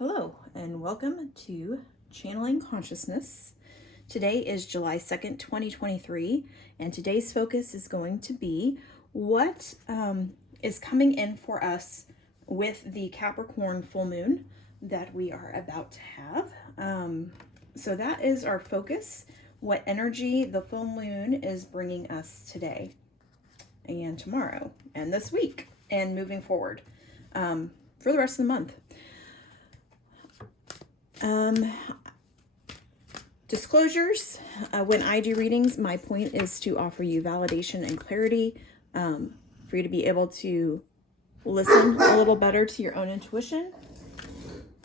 Hello and welcome to Channeling Consciousness. Today is July 2nd, 2023, and today's focus is going to be what is coming in for us with the Capricorn full moon that we are about to have. So that is our focus, what energy the full moon is bringing us today and tomorrow and this week and moving forward for the rest of the month. Disclosures, when I do readings, my point is to offer you validation and clarity, for you to be able to listen a little better to your own intuition.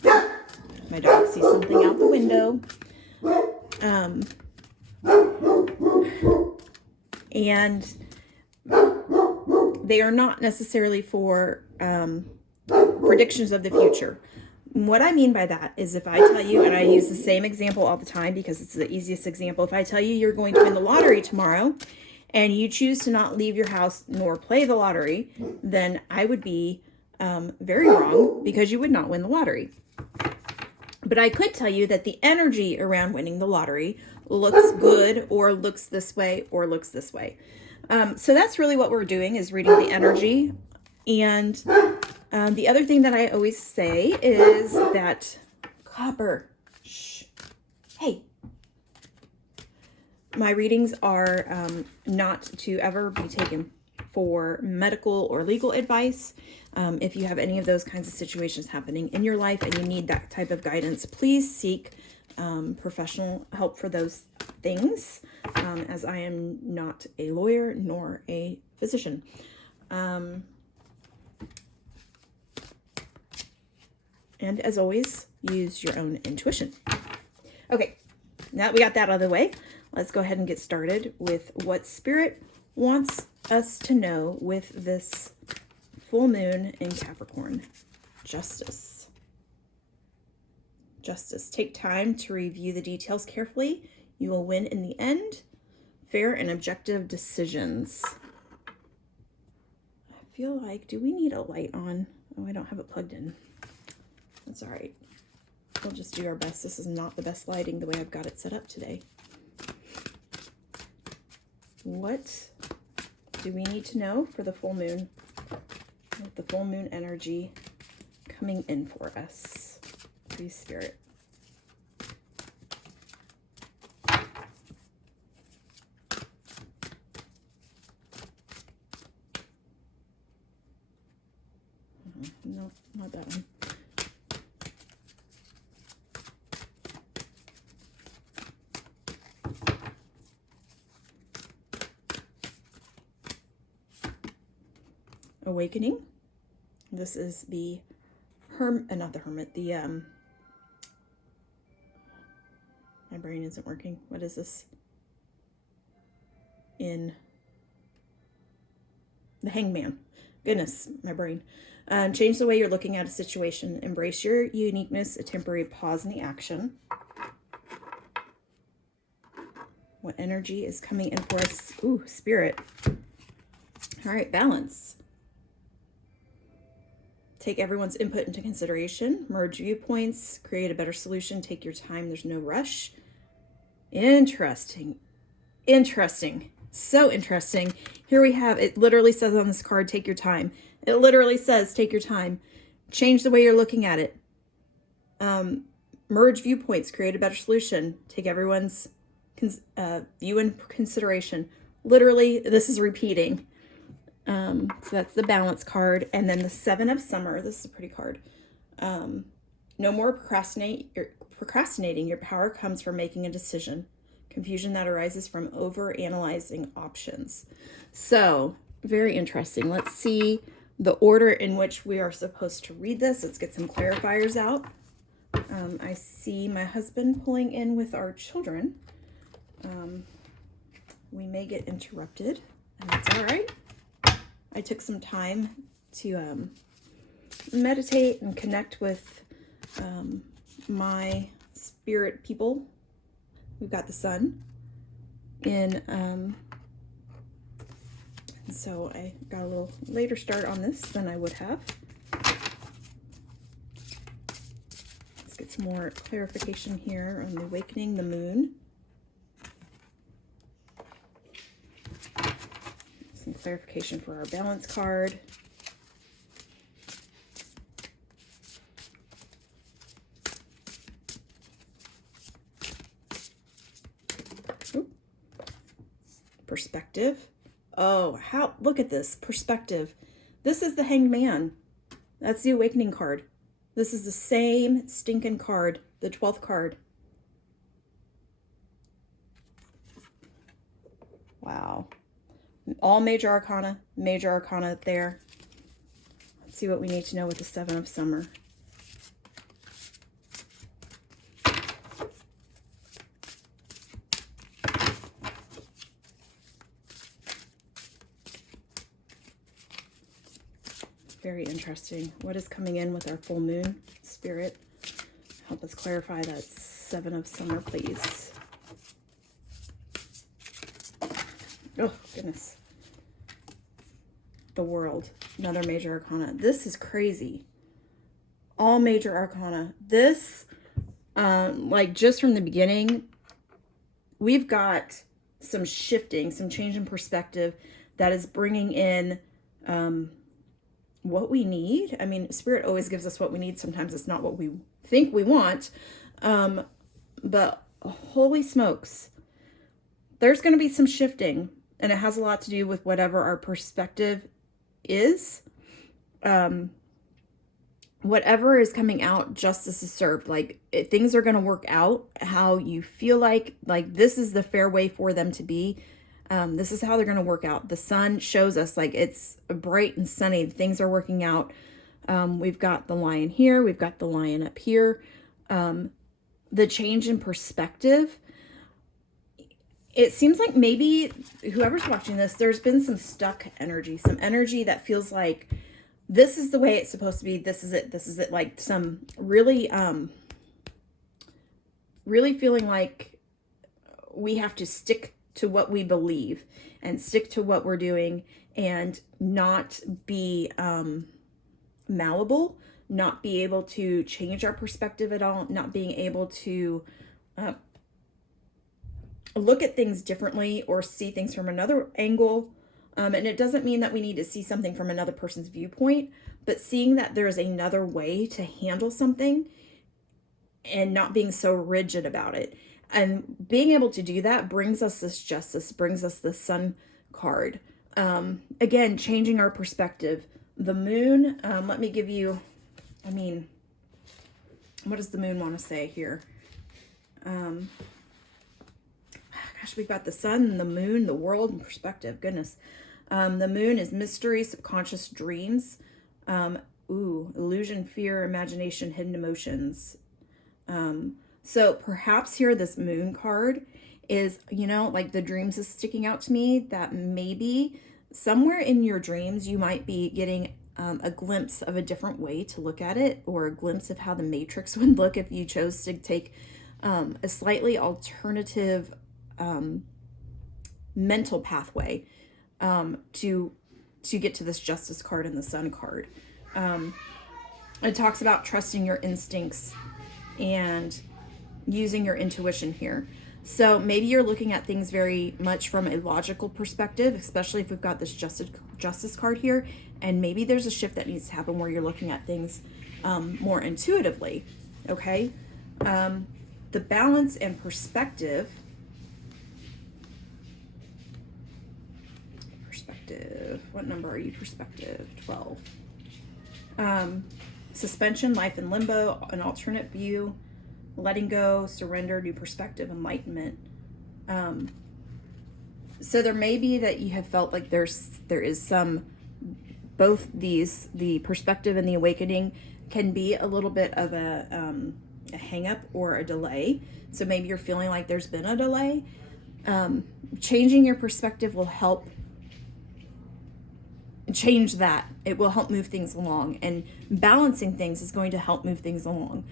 My dog sees something out the window. And they are not necessarily for predictions of the future. What I mean by that is if I tell you, and I use the same example all the time because it's the easiest example, if I tell you you're going to win the lottery tomorrow and you choose to not leave your house nor play the lottery, then I would be very wrong because you would not win the lottery. But I could tell you that the energy around winning the lottery looks good or looks this way or looks this way. So that's really what we're doing, is reading the energy. And the other thing that I always say is that Copper, shh, hey, my readings are not to ever be taken for medical or legal advice. If you have any of those kinds of situations happening in your life and you need that type of guidance, please seek professional help for those things, as I am not a lawyer nor a physician. And as always, use your own intuition. Okay, now that we got that out of the way, let's go ahead and get started with what Spirit wants us to know with this full moon in Capricorn. Justice. Justice. Take time to review the details carefully. You will win in the end. Fair and objective decisions. I feel like, do we need a light on? Oh, I don't have it plugged in. That's all right. We'll just do our best. This is not the best lighting the way I've got it set up today. What do we need to know for the full moon? With the full moon energy coming in for us. Please, Spirit. No, not that one. Awakening. This is the not the Hermit, the my brain isn't working. What is this? In the Hangman. Goodness, my brain. Change the way you're looking at a situation. Embrace your uniqueness, a temporary pause in the action. What energy is coming in for us? Ooh, Spirit. All right, balance. Take everyone's input into consideration. Merge viewpoints. Create a better solution. Take your time. There's no rush. Interesting. Interesting. So interesting. Here we have, it literally says on this card, take your time. It literally says, take your time. Change the way you're looking at it. Merge viewpoints. Create a better solution. Take everyone's view in consideration. Literally, this is repeating. So that's the balance card. And then the Seven of Summer. This is a pretty card. No more procrastinating. Your power comes from making a decision. Confusion that arises from over-analyzing options. So, very interesting. Let's see the order in which we are supposed to read this. Let's get some clarifiers out. I see my husband pulling in with our children. We may get interrupted, and that's all right. I took some time to meditate and connect with my spirit people. We've got the sun in, and so I got a little later start on this than I would have. get some more clarification here on the awakening, the moon. Some clarification for our balance card. Ooh. Perspective. Oh, look at this perspective. This is the Hanged Man. That's the awakening card. This is the same stinking card, the 12th card. Wow. All major arcana there. Let's see what we need to know with the Seven of Summer. Very interesting. What is coming in with our full moon? Spirit, help us clarify that Seven of Summer, please. Oh, goodness. The World, another major arcana. This is crazy. All major arcana. This, like just from the beginning, we've got some shifting, some change in perspective that is bringing in what we need. I mean, Spirit always gives us what we need. Sometimes it's not what we think we want. But holy smokes, there's going to be some shifting, and it has a lot to do with whatever our perspective is. Whatever is coming out, justice is served. Like things are going to work out how you feel like this is the fair way for them to be. This is how they're going to work out. The sun shows us like it's bright and sunny. Things are working out. We've got the Lion here. We've got the Lion up here. The change in perspective. It seems like maybe whoever's watching this, there's been some stuck energy, some energy that feels like this is the way it's supposed to be. This is it. This is it. Like some really, really feeling like we have to stick to what we believe and stick to what we're doing and not be malleable, not be able to change our perspective at all, not being able to look at things differently or see things from another angle. And it doesn't mean that we need to see something from another person's viewpoint, but seeing that there's another way to handle something and not being so rigid about it. And being able to do that brings us this justice, brings us the Sun card. Again, changing our perspective. The moon, let me give you, I mean, what does the moon want to say here? Gosh, we've got the sun, the moon, the world, and perspective. Goodness. The moon is mystery, subconscious dreams. Illusion, fear, imagination, hidden emotions. So perhaps here this moon card is, you know, like the dreams is sticking out to me, that maybe somewhere in your dreams you might be getting a glimpse of a different way to look at it, or a glimpse of how the Matrix would look if you chose to take a slightly alternative mental pathway to get to this Justice card and the Sun card. It talks about trusting your instincts and using your intuition here. So maybe you're looking at things very much from a logical perspective, especially if we've got this justice card here, and maybe there's a shift that needs to happen where you're looking at things more intuitively. Okay. The balance and perspective. What number are you? Perspective 12. Suspension, life in limbo, an alternate view, letting go, surrender, new perspective, enlightenment. So there may be that you have felt like there is some, both these, the perspective and the awakening can be a little bit of a hang up or a delay. So maybe you're feeling like there's been a delay. Changing your perspective will help change that. It will help move things along, and balancing things is going to help move things along.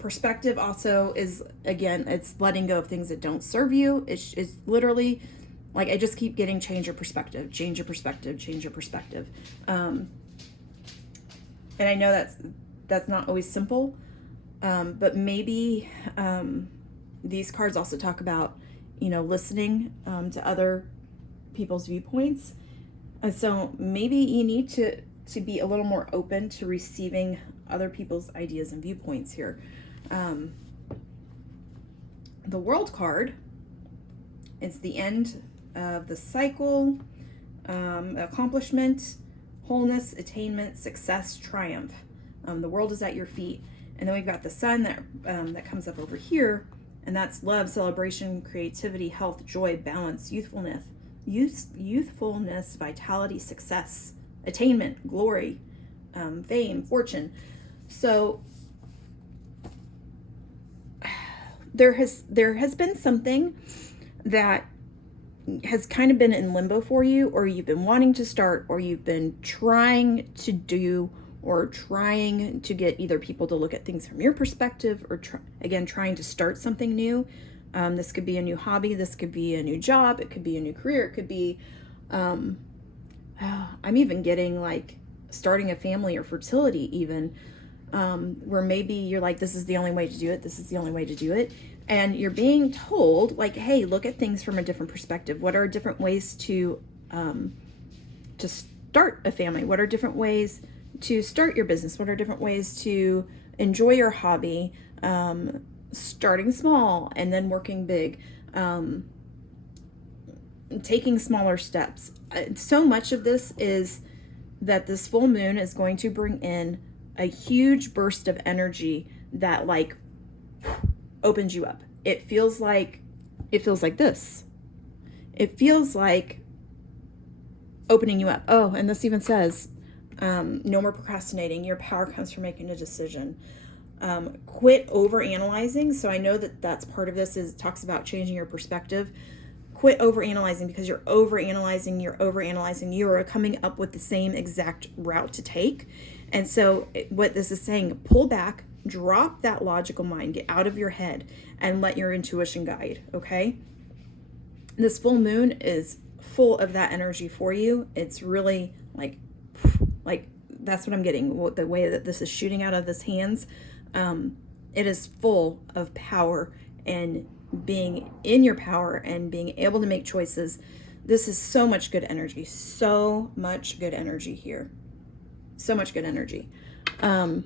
Perspective also is, again, it's letting go of things that don't serve you. It's literally like, I just keep getting change your perspective, change your perspective, change your perspective. And I know that's not always simple, but maybe these cards also talk about, listening to other people's viewpoints. And so maybe you need to be a little more open to receiving other people's ideas and viewpoints here. The World card, it's the end of the cycle, accomplishment, wholeness, attainment, success, triumph. The world is at your feet. And then we've got the sun that comes up over here, and that's love, celebration, creativity, health, joy, balance, youthfulness, vitality, success, attainment, glory, fame, fortune. So there has been something that has kind of been in limbo for you, or you've been wanting to start, or you've been trying to do, or trying to get either people to look at things from your perspective, or trying to start something new. This could be a new hobby, this could be a new job, it could be a new career, it could be I'm even getting like starting a family or fertility even, where maybe you're like, this is the only way to do it, this is the only way to do it. And you're being told, like, hey, look at things from a different perspective. What are different ways to start a family? What are different ways to start your business? What are different ways to enjoy your hobby? Starting small and then working big. Taking smaller steps. So much of this is that this full moon is going to bring in a huge burst of energy that like opens you up. It feels like this. It feels like opening you up. Oh, and this even says, no more procrastinating. Your power comes from making a decision. Quit over analyzing. So I know that's part of this. Is it talks about changing your perspective. Quit over analyzing, because you're over analyzing. You are coming up with the same exact route to take. And so what this is saying, pull back, drop that logical mind, get out of your head and let your intuition guide. Okay. This full moon is full of that energy for you. It's really like that's what I'm getting. The way that this is shooting out of his hands. It is full of power and being in your power and being able to make choices. This is so much good energy. So much good energy here. So much good energy. I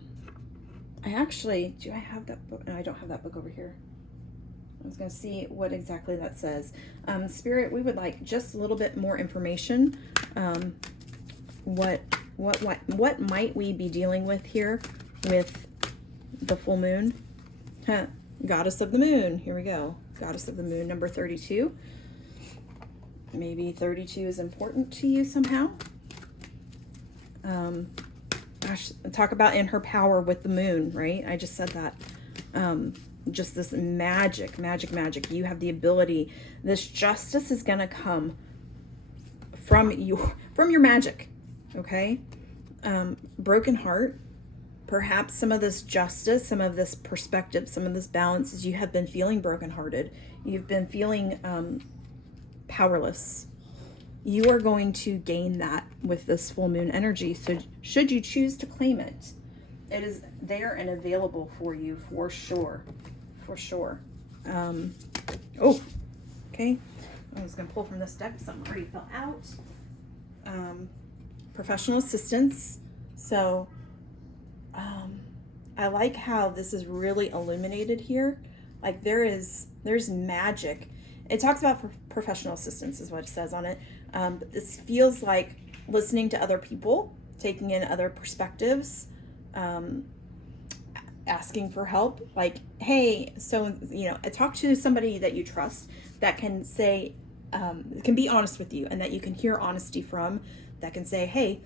actually, do I have that book? No, I don't have that book over here. I was going to see what exactly that says. Spirit, we would like just a little bit more information. What might we be dealing with here with the full moon? Goddess of the moon. Here we go. Goddess of the moon, number 32. Maybe 32 is important to you somehow. Gosh, talk about in her power with the moon, right? I just said that. Just this magic. You have the ability. This justice is going to come from your magic. Okay. Broken heart. Perhaps some of this justice, some of this perspective, some of this balance is you have been feeling brokenhearted. You've been feeling powerless. You are going to gain that with this full moon energy. So should you choose to claim it, it is there and available for you for sure. For sure. Oh, okay. I was going to pull from this deck. Something already fell out. Professional assistance. So I like how this is really illuminated here. Like there's magic. It talks about professional assistance is what it says on it. But this feels like listening to other people, taking in other perspectives, asking for help. Like, hey, so, talk to somebody that you trust that can say, can be honest with you and that you can hear honesty from, that can say, hey,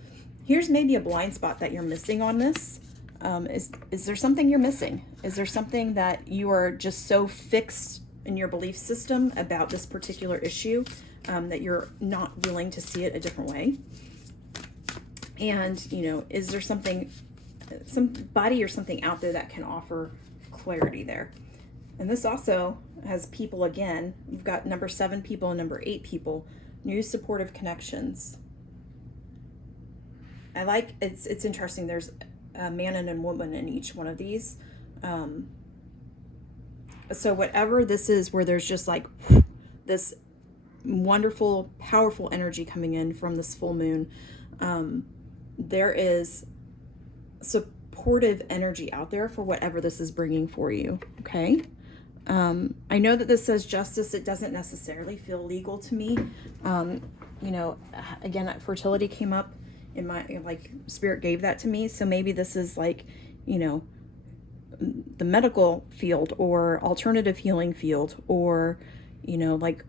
here's maybe a blind spot that you're missing on this. Is there something you're missing? Is there something that you are just so fixed in your belief system about this particular issue that you're not willing to see it a different way? And, is there somebody or something out there that can offer clarity there? And this also has people again. You've got number 7 people and number 8 people. New supportive connections. I like it's interesting. There's a man and a woman in each one of these. So whatever this is, where there's just like this wonderful, powerful energy coming in from this full moon, there is supportive energy out there for whatever this is bringing for you. Okay. I know that this says justice. It doesn't necessarily feel legal to me. You know, again, fertility came up in my, like, spirit gave that to me. So maybe this is like, you know, the medical field or alternative healing field, or, you know, like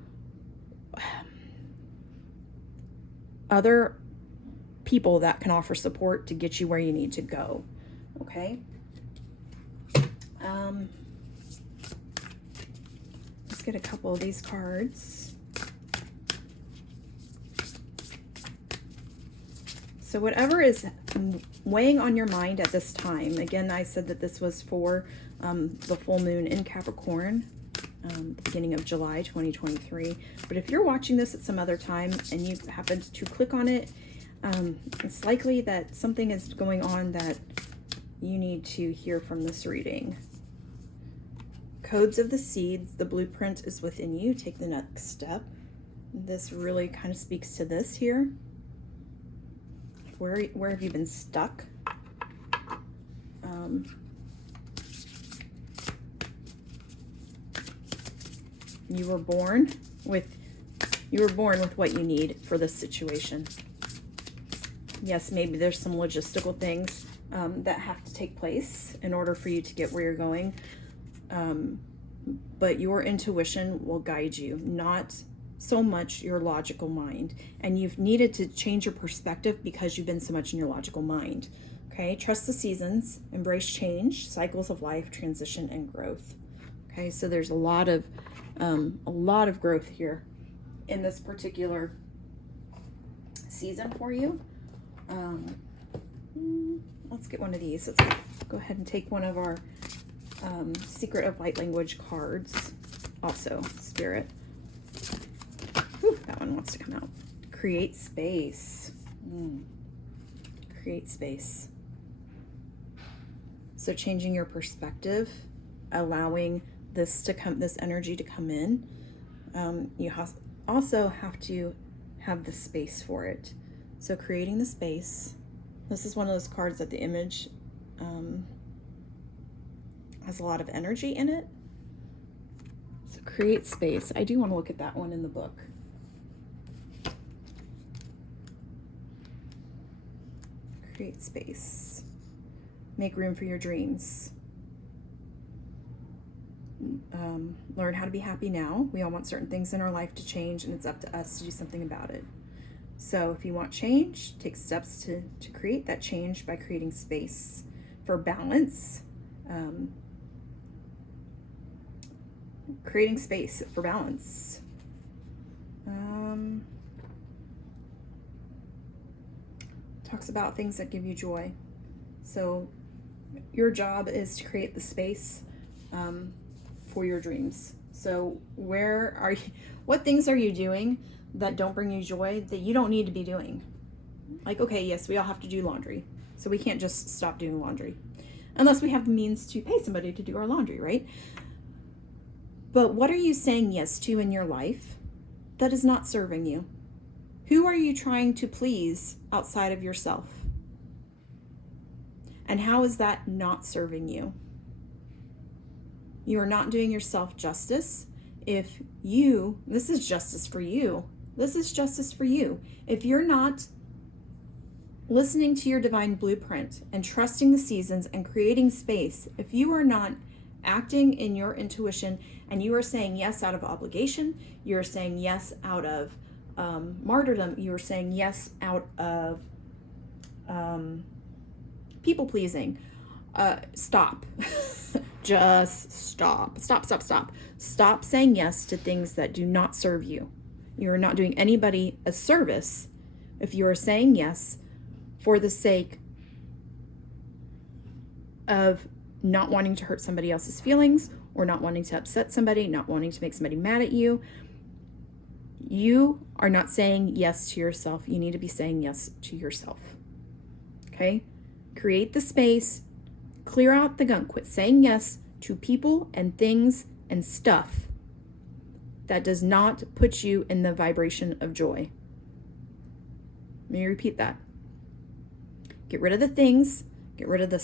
other people that can offer support to get you where you need to go. Okay. Let's get a couple of these cards. So whatever is weighing on your mind at this time, again, I said that this was for the full moon in Capricorn, the beginning of July 2023. But if you're watching this at some other time and you happen to click on it, it's likely that something is going on that you need to hear from this reading. Codes of the seeds, the blueprint is within you. Take the next step. This really kind of speaks to this here. Where have you been stuck? You were born with what you need for this situation. Yes, maybe there's some logistical things that have to take place in order for you to get where you're going. But your intuition will guide you, not so much your logical mind. And you've needed to change your perspective because you've been so much in your logical mind. Okay, trust the seasons, embrace change, cycles of life, transition, and growth. Okay, so there's a lot of growth here in this particular season for you. Let's get one of these. Let's go ahead and take one of our Secret of Light Language cards. Also, Spirit. Whew, that one wants to come out. Create space. Create space. So changing your perspective, allowing this energy to come in. You also have to have the space for it. So creating the space. This is one of those cards that the image has a lot of energy in it. So create space. I do want to look at that one in the book. Create space. Make room for your dreams. Learn how to be happy now. We all want certain things in our life to change, and it's up to us to do something about it. So if you want change, take steps to create that change by creating space for balance. Creating space for balance. Talks about things that give you joy. So your job is to create the space for your dreams. So what things are you doing that don't bring you joy, that you don't need to be doing? Like, okay, yes, we all have to do laundry. So we can't just stop doing laundry unless we have the means to pay somebody to do our laundry, right? But what are you saying yes to in your life that is not serving you? Who are you trying to please outside of yourself? And how is that not serving you? You are not doing yourself justice if this is justice for you. This is justice for you. If you're not listening to your divine blueprint and trusting the seasons and creating space, if you are not acting in your intuition and you are saying yes out of obligation, you're saying yes out of martyrdom, you're saying yes out of people pleasing, stop. Just stop. Stop saying yes to things that do not serve you. You are not doing anybody a service if you are saying yes for the sake of not wanting to hurt somebody else's feelings, or not wanting to upset somebody, not wanting to make somebody mad at you. You are not saying yes to yourself. You need to be saying yes to yourself. Okay? Create the space, clear out the gunk, quit saying yes to people and things and stuff that does not put you in the vibration of joy. Let me repeat that. Get rid of the things, quit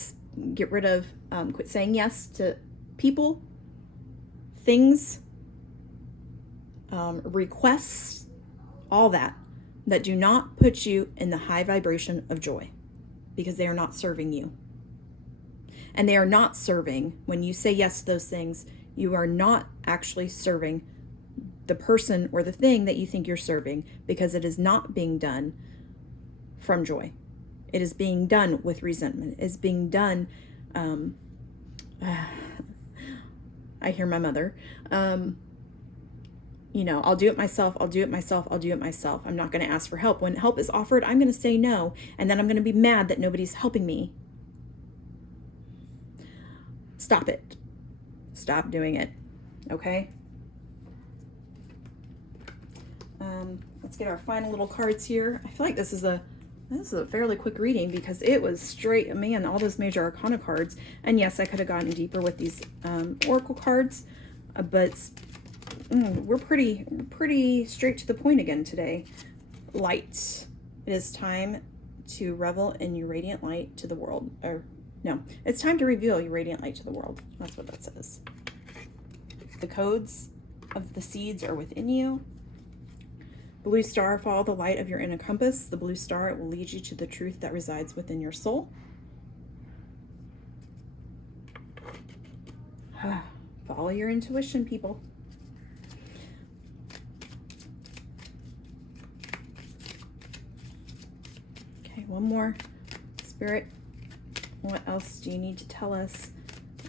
saying yes to people, things, requests, all that do not put you in the high vibration of joy, because they are not serving you. And they are not serving, when you say yes to those things, you are not actually serving the person or the thing that you think you're serving, because it is not being done from joy. It is being done with resentment. It's being done, I hear my mother, I'll do it myself. I'm not going to ask for help. When help is offered, I'm going to say no, and then I'm going to be mad that nobody's helping me. Stop it. Stop doing it. Okay? Let's get our final little cards here. I feel like this is a fairly quick reading, because it was straight, man, all those major arcana cards. And yes, I could have gotten deeper with these oracle cards, but we're pretty straight to the point again today. Light. It is time to revel in your radiant light to the world. Or no, it's time to reveal your radiant light to the world. That's what that says. The codes of the seeds are within you. Blue star, follow the light of your inner compass. The blue star, it will lead you to the truth that resides within your soul. Follow your intuition, people. Okay, one more. Spirit, what else do you need to tell us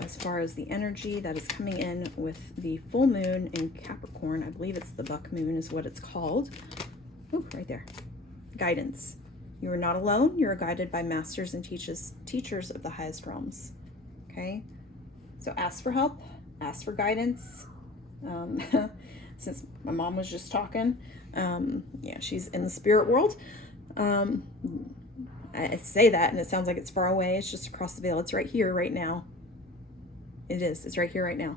as far as the energy that is coming in with the full moon in Capricorn? I believe it's the buck moon is what it's called. Oh, right there. Guidance. You are not alone. You are guided by masters and teachers of the highest realms. Okay? So ask for help. Ask for guidance. Since my mom was just talking, yeah, she's in the spirit world. I say that and it sounds like it's far away. It's just across the veil. It's right here, right now. It is. It's right here, right now.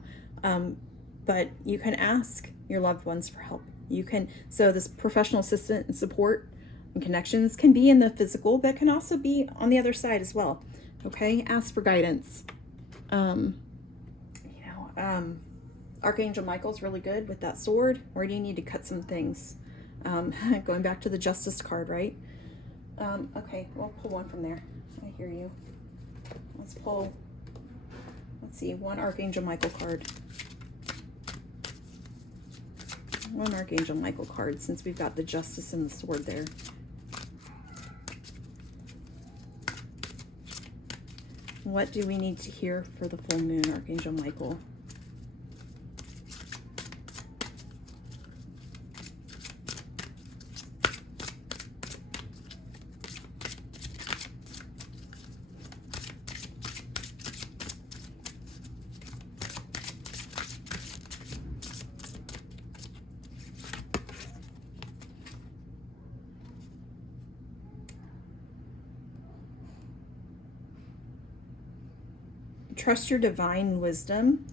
But you can ask your loved ones for help. You can, so this professional assistance and support and connections can be in the physical, but can also be on the other side as well. Okay? Ask for guidance. Archangel Michael's really good with that sword. Where do you need to cut some things? Going back to the Justice card, right? Okay, we'll pull one from there. I hear you. Let's see, one Archangel Michael card. One Archangel Michael card, since we've got the Justice and the sword there. What do we need to hear for the full moon, Archangel Michael? Trust your divine wisdom.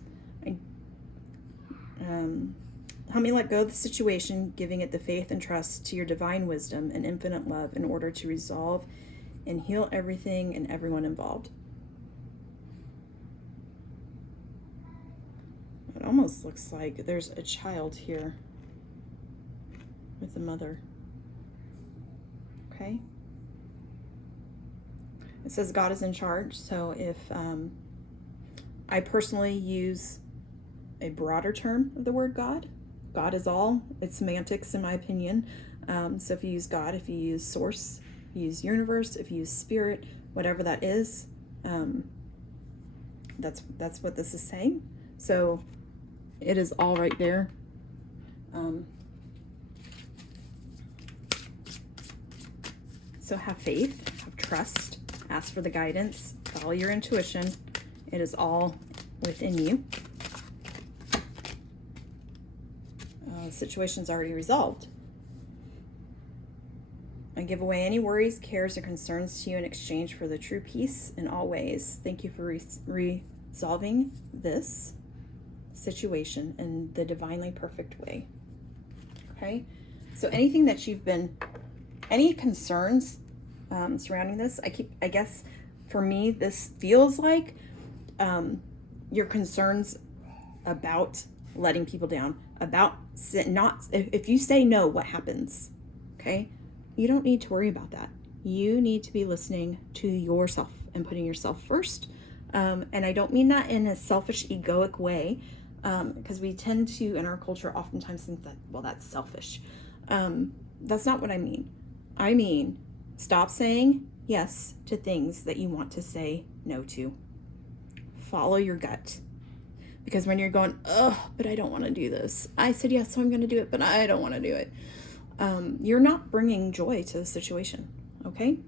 Help me let go of the situation, giving it the faith and trust to your divine wisdom and infinite love in order to resolve and heal everything and everyone involved. It almost looks like there's a child here with the mother. Okay. It says God is in charge, so if I personally use a broader term of the word God. God is all. It's semantics, in my opinion. So if you use God, if you use source, if you use universe, if you use spirit, whatever that is, that's what this is saying. So it is all right there. So have faith, have trust, ask for the guidance, follow your intuition. It is all within you. The situation's already resolved. give away any worries, cares, or concerns to you in exchange for the true peace in all ways. Thank you for resolving this situation in the divinely perfect way. Okay? So anything that you've been, any concerns surrounding this, I guess for me, this feels like your concerns about letting people down, about if you say no, what happens? Okay? You don't need to worry about that. You need to be listening to yourself and putting yourself first. And I don't mean that in a selfish, egoic way, because we tend to, in our culture, oftentimes think that, well, that's selfish. That's not what I mean. I mean, stop saying yes to things that you want to say no to. Follow your gut. Because when you're going, oh, but I don't want to do this. I said yes, so I'm going to do it, but I don't want to do it. You're not bringing joy to the situation, okay?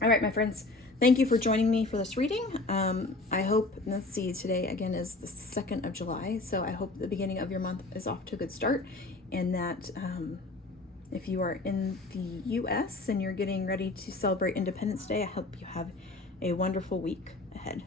All right, my friends, thank you for joining me for this reading. I hope, let's see, today again is the 2nd of July, so I hope the beginning of your month is off to a good start, and that if you are in the U.S. and you're getting ready to celebrate Independence Day, I hope you have a wonderful week ahead.